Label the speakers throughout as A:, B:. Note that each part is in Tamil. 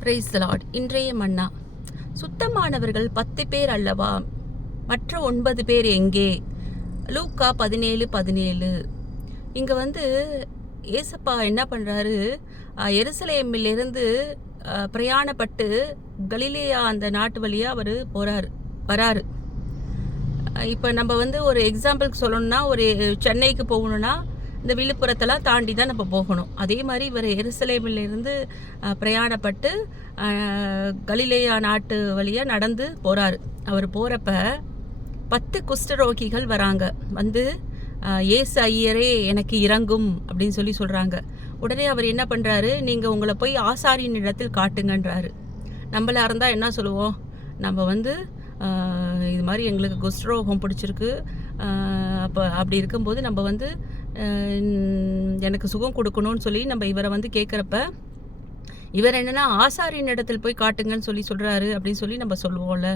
A: பிரைஸ் லார்ட் இன்றைய மன்னா. சுத்தமானவர்கள் பத்து பேர் அல்லவா? மற்ற ஒன்பது பேர் எங்கே? லூக்கா பதினேழு பதினேழு. இங்கே வந்து ஏசப்பா என்ன பண்ணுறாரு எருசலேமிலிருந்து பிரயாணப்பட்டு கலிலேயா அந்த நாட்டு வழியாக அவர் போகிறாரு வராரு. இப்போ நம்ம வந்து ஒரு எக்ஸாம்பிளுக்கு சொல்லணும்னா ஒரு சென்னைக்கு போகணுன்னா இந்த விழுப்புரத்தெல்லாம் தாண்டி தான் நம்ம போகணும். அதே மாதிரி இவர் எருசலேமிலிருந்து பிரயாணப்பட்டு கலிலேயா நாட்டு வழியாக நடந்து போகிறார் அவர் போகிறப்ப பத்து குஷ்டரோகிகள் வராங்க. வந்து ஏசு ஐயரே எனக்கு இறங்கும் அப்படின்னு சொல்லி சொல்கிறாங்க உடனே அவர் என்ன பண்ணுறாரு நீங்கள் உங்களை போய் ஆசாரியின் இடத்தில் காட்டுங்கன்றாரு. நம்மளா இருந்தால் என்ன சொல்லுவோம்? நம்ம வந்து இது மாதிரி எங்களுக்கு குஷ்டரோகம் பிடிச்சிருக்கு. அப்போ அப்படி இருக்கும்போது நம்ம வந்து எனக்கு சுகம் கொடுக்கணும்னு சொல்லி நம்ம இவரை வந்து கேட்குறப்ப இவர் என்னென்னா ஆசாரியின் இடத்தில் போய் காட்டுங்கன்னு சொல்லி சொல்கிறாரு அப்படின்னு சொல்லி நம்ம சொல்லுவோம்ல.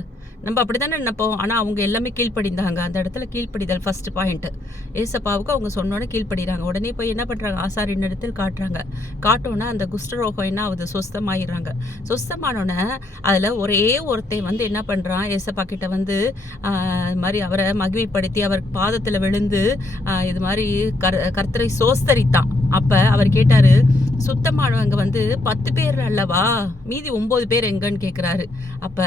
A: நம்ம அப்படித்தானே நினைப்போம்? ஆனால் அவங்க எல்லாமே கீழ்ப்படிந்தாங்க. அந்த இடத்துல கீழ்ப்படிதல் ஃபர்ஸ்ட் பாயிண்ட் ஏசப்பாவுக்கு அவங்க சொன்னோன்னே கீழ்ப்படிறாங்க. உடனே போய் என்ன பண்ணுறாங்க ஆசாரின் இடத்தில் காட்டுறாங்க. காட்டோன்னா அந்த குஷ்டரோகம் என்ன ஆகுது? சுஸ்தமாயிடுறாங்க. சுஸ்தமானோன்னே அதில் ஒரே ஒருத்தன் வந்து என்ன பண்ணுறான் ஏசப்பா கிட்ட வந்து இது மாதிரி அவரை மகிமைப்படுத்தி அவர் பாதத்தில் விழுந்து இது மாதிரி கர் கர்த்தரை சோஸ்தரித்தான். அப்போ அவர் கேட்டார் சுத்தமானவங்க வந்து பத்து பேர் அல்லவா? மீதி ஒம்பது பேர் எங்கன்னு கேட்குறாரு அப்போ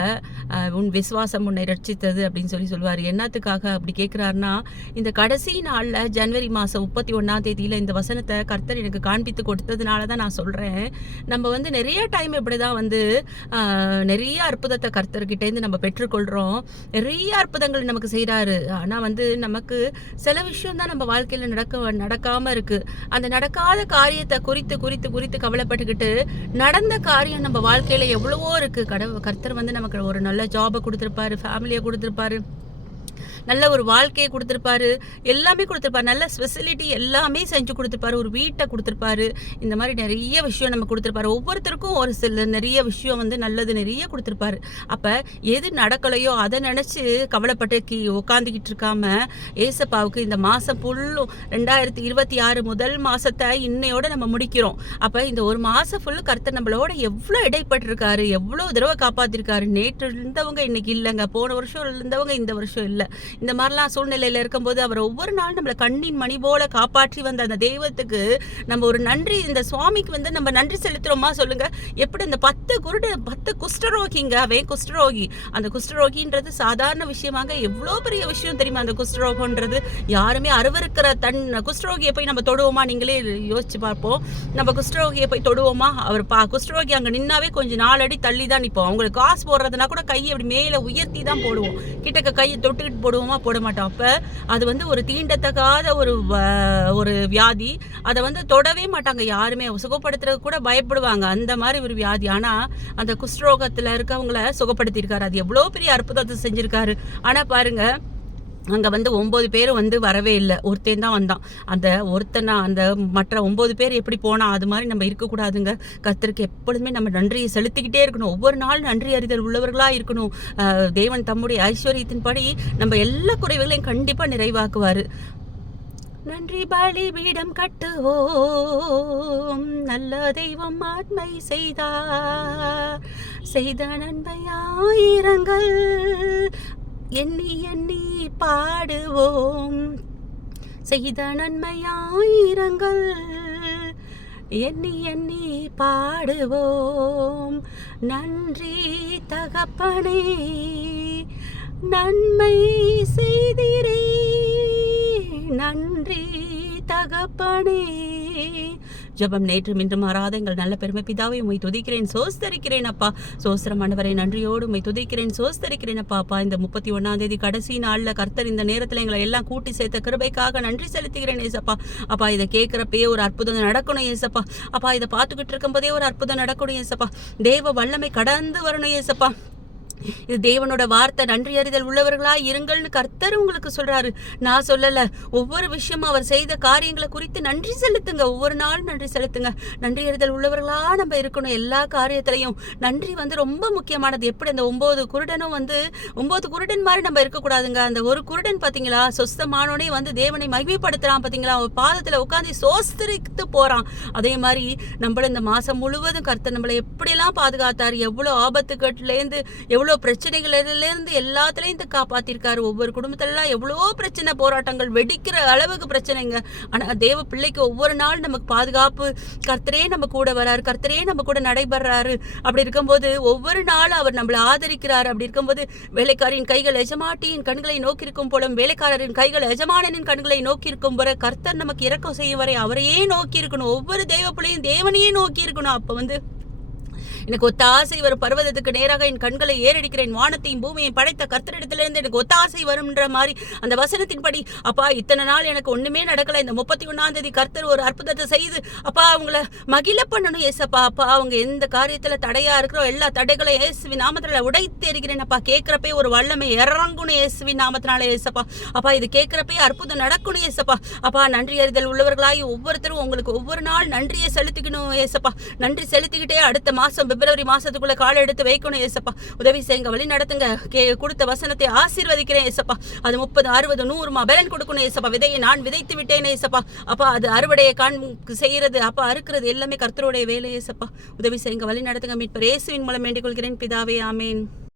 A: உன் விசுவாசம் உன்னை ரட்சித்தது அப்படின்னு சொல்லி சொல்லுவார். என்னத்துக்காக அப்படி கேட்குறாருன்னா இந்த கடைசி நாளில் ஜனவரி மாதம் முப்பத்தி ஒன்றாம் தேதியில் இந்த வசனத்தை கர்த்தர் எனக்கு காண்பித்து கொடுத்ததுனால தான் நான் சொல்கிறேன் நம்ம வந்து நிறைய டைம் இப்படி தான் வந்து நிறைய அற்புதத்தை கர்த்தர்கிட்டேருந்து நம்ம பெற்றுக்கொள்கிறோம் நிறைய அற்புதங்கள் நமக்கு செய்கிறாரு ஆனால் வந்து நமக்கு சில விஷயம் தான் நம்ம வாழ்க்கையில் நடக்க நடக்காமல் இருக்குது அந்த நடக்காத காரியத்தை குறித்து குறித்து குறித்து கவலைப்பட்டுக்கிட்டு நடந்த காரியம் நம்ம வாழ்க்கையில் எவ்வளவோ இருக்குது கடவு கர்த்தர் வந்து நமக்கு ஒரு நல்ல ஜாபை கொடுத்துருப்பாரு. ஃபேமிலியை கொடுத்துருப்பாரு. நல்ல ஒரு வாழ்க்கையை கொடுத்துருப்பாரு. எல்லாமே கொடுத்துருப்பாரு. நல்ல ஸ்பெசிலிட்டி எல்லாமே செஞ்சு கொடுத்துருப்பாரு. ஒரு வீட்டை கொடுத்துருப்பாரு. இந்த மாதிரி நிறைய விஷயம் நம்ம கொடுத்துருப்பாரு. ஒவ்வொருத்தருக்கும் ஒரு சில நிறைய விஷயம் வந்து நல்லது நிறைய கொடுத்துருப்பாரு. அப்போ எது நடக்கலையோ அதை நினச்சி கவலைப்பட்டு கீ உட்காந்துக்கிட்டு இருக்காம ஏசப்பாவுக்கு இந்த மாதம் ஃபுல்லும் ரெண்டாயிரத்தி இருபத்தி ஆறு முதல் மாதத்தை இன்னையோட நம்ம முடிக்கிறோம். அப்போ இந்த ஒரு மாதம் ஃபுல்லு கர்த்தர் நம்மளோட எவ்வளோ இடைப்பட்டிருக்காரு. எவ்வளோ தடவை காப்பாற்றிருக்காரு நேற்று இருந்தவங்க இன்னைக்கு இல்லைங்க. போன வருஷம் இருந்தவங்க இந்த வருஷம் இல்லை. இந்த மாதிரிலாம் சூழ்நிலையில் இருக்கும்போது அவர் ஒவ்வொரு நாள் நம்மளை கண்ணின் மணி போல காப்பாற்றி வந்த அந்த தெய்வத்துக்கு நம்ம ஒரு நன்றி இந்த சுவாமிக்கு வந்து நம்ம நன்றி செலுத்துறோமா சொல்லுங்க. எப்படி இந்த பத்து குருடு பத்து குஷ்டரோகிங்க அவன் குஷ்டரோகி. அந்த குஷ்டரோகின்றது சாதாரண விஷயமாக எவ்வளோ பெரிய விஷயம் தெரியுமா அந்த குஷ்டரோகம்ன்றது? யாருமே அருவருக்கிற தன் குஷ்டரோகியை போய் நம்ம தொடுவோமா? நீங்களே யோசிச்சு பார்ப்போம். நம்ம குஷ்டரோகியை போய் தொடுவோமா? அவர் பா குஷ்டரோகி அங்கே நின்னாவே கொஞ்சம் நாலடி தள்ளி தான் நிற்போம் அவங்களுக்கு காசு போடுறதுனா கூட கையை அப்படி மேலே உயர்த்தி தான் போடுவோம். கிட்டக்க கையை தொட்டுக்கிட்டு போடுவோமா? போட மாட்டோம். அப்போ அது வந்து ஒரு தீண்டத்தகாத ஒரு வ- ஒரு வியாதி. அதை வந்து தொடவே மாட்டாங்க யாருமே. சுகப்படுத்துறது கூட பயப்படுவாங்க. அந்த மாதிரி ஒரு வியாதி. ஆனால் அந்த குஷ்டரோகத்தில் இருக்கவங்கள சுகப்படுத்தியிருக்காரு. அது எவ்வளோ பெரிய அற்புதத்தை செஞ்சுருக்காரு. ஆனால் பாருங்கள் அங்கே வந்து ஒம்பது பேர் வந்து வரவே இல்லை. ஒருத்தன் தான் வந்தான். அந்த ஒருத்தனா அந்த மற்ற ஒம்பது பேர் எப்படி போனால் அது மாதிரி நம்ம இருக்கக்கூடாதுங்க கர்த்தருக்கு எப்பொழுதுமே நம்ம நன்றியை செலுத்திக்கிட்டே இருக்கணும். ஒவ்வொரு நாள் நன்றி அறிதல் உள்ளவர்களாக இருக்கணும். தேவன் தம்முடைய ஐஸ்வர்யத்தின்படி நம்ம எல்லா குறைவுகளையும் கண்டிப்பாக நிறைவாக்குவார். நன்றி பலிபீடம் கட்டுவோம். நல்ல தெய்வம் ஆத்மை செய்தார். செய்த நன்மை ஆயிரங்கள் எண்ணி எண்ணி பாடுவோம். செய்த நன்மையாயிரங்கள் எண்ணி எண்ணி பாடுவோம். நன்றி தகப்பனே நன்மை செய்திரே. நன்றி தகப்பனே ஜெபம் நேற்று இன்று மாறாத. எங்கள் நல்ல பெருமை பிதாவை உம்மை துதிக்கிறேன். சோஸ்தரிக்கிறேன் அப்பா. சோஸ்திரமானவரை நன்றியோடு உம்மை துதிக்கிறேன். சோஸ்தரிக்கிறேன் அப்பா. அப்பா இந்த முப்பத்தி ஒன்னாம் தேதி கடைசி நாளில் கர்த்தர் இந்த நேரத்தில் எங்களை எல்லாம் கூட்டி சேர்த்த கிருபைக்காக நன்றி செலுத்துகிறேன் ஏசப்பா. அப்பா இதை கேட்குறப்பே ஒரு அற்புதம் நடக்கணும் ஏசப்பா. அப்பா இதை பார்த்துக்கிட்டு இருக்கும்போதே ஒரு அற்புதம் நடக்கணும் ஏசப்பா. தேவ வல்லமை கடந்து வரணும் ஏசப்பா. இது தேவனோட வார்த்தை நன்றி அறிதல் உள்ளவர்களா இருங்கள்னு கர்த்தர் உங்களுக்கு சொல்றாரு. நான் சொல்லல ஒவ்வொரு விஷயமும் அவர் செய்த காரியங்களை குறித்து நன்றி செலுத்துங்க. ஒவ்வொரு நாளும் நன்றி செலுத்துங்க. நன்றி அறிதல் உள்ளவர்களா நம்ம இருக்கணும். எல்லா காரியத்திலையும் நன்றி வந்து ரொம்ப முக்கியமானது. எப்படி அந்த ஒன்பது குருடனும் வந்து ஒன்பது குருடன் மாதிரி நம்ம இருக்கக்கூடாதுங்க. அந்த ஒரு குருடன் பாத்தீங்களா சொஸ்தமானோனே வந்து தேவனை மகிமைப்படுத்துறான் பாத்தீங்களா? அவன் பாதத்துல உட்காந்து சோஸ்திரித்து போறான். அதே மாதிரி நம்மள இந்த மாசம் முழுவதும் கர்த்தர் நம்மளை எப்படியெல்லாம் பாதுகாத்தார்? எவ்வளவு ஆபத்துக்கட்டுலேருந்து எவ்வளோ பிரச்சனைகளிலிருந்து எல்லாத்துலேயும் இந்த காப்பாற்றிருக்காரு ஒவ்வொரு குடும்பத்திலலாம் எவ்வளோ பிரச்சனை போராட்டங்கள் வெடிக்கிற அளவுக்கு பிரச்சனைங்க. ஆனால் தேவ பிள்ளைக்கு ஒவ்வொரு நாள் நமக்கு பாதுகாப்பு. கர்த்தரே நம்ம கூட வராரு கர்த்தரே நம்ம கூட நடைபெறாரு. அப்படி இருக்கும்போது ஒவ்வொரு நாளும் அவர் நம்மளை ஆதரிக்கிறார். அப்படி இருக்கும்போது வேலைக்காரின் கைகள் எஜமாட்டியின் கண்களை நோக்கி இருக்கும் போலும் வேலைக்காரரின் கைகள் எஜமானனின் கண்களை நோக்கி இருக்கும் வரை கர்த்தர் நமக்கு இறக்கம் செய்யும் வரை அவரையே நோக்கி இருக்கணும் ஒவ்வொரு தெய்வ பிள்ளையும் தேவனையே நோக்கி இருக்கணும் அப்போ வந்து எனக்கு ஒத்த ஆசை வரும் பர்வதத்துக்கு நேராக என் கண்களை ஏறடிக்கிறேன். வானத்தையும் பூமியையும் படைத்த கர்த்தரிடத்திலிருந்து எனக்கு ஒத்த ஆசை வரும்ன்ற மாதிரி அந்த வசனத்தின்படி அப்பா இத்தனை நாள் எனக்கு ஒண்ணுமே நடக்கல. இந்த முப்பத்தி ஒன்னாம் தேதி கர்த்தர் ஒரு அற்புதத்தை செய்து அப்பா அவங்கள மகிழ பண்ணணும் ஏசப்பா. அப்பா அவங்க எந்த காரியத்துல தடையா இருக்கிறோம் எல்லா தடைகளையும் இயேசுவி நாமத்துல உடைத்து எறிகிறேன். அப்பா கேட்கிறப்பே ஒரு வல்லமை இறங்கணும் இயேசுவி நாமத்தினால ஏசப்பா. அப்பா இது கேட்கிறப்பே அற்புதம் நடக்கணும் ஏசப்பா. அப்பா நன்றி அறிதல் உள்ளவர்களாகி ஒவ்வொருத்தரும் உங்களுக்கு ஒவ்வொரு நாள் நன்றியை செலுத்திக்கணும் ஏசப்பா. நன்றி செலுத்திக்கிட்டே அடுத்த மாசம் பிப்ரவரி மாசத்துக்குள்ள காலை எடுத்து வைக்கணும் ஏசப்பா. உதவி செய்யுங்க வழி நடத்துங்க. கே கொடுத்த வசனத்தை ஆசீர்வதிக்கிறேன் ஏசப்பா. அது முப்பது அறுபது நூறுமா? பலன் கொடுக்கணும் ஏசப்பா. விதையை நான் விதைத்து விட்டேன் ஏசப்பா. அப்பா அது அறுவடையை காண் செய்யறது அப்பா அறுக்கிறது எல்லாமே கர்த்தருடைய வேலை ஏசப்பா. உதவி செய்யுங்க வழி நடத்துங்க மீட்பர் இயேசுவின் மூலம் வேண்டிக் கொள்கிறேன். பிதாவே ஆமேன்.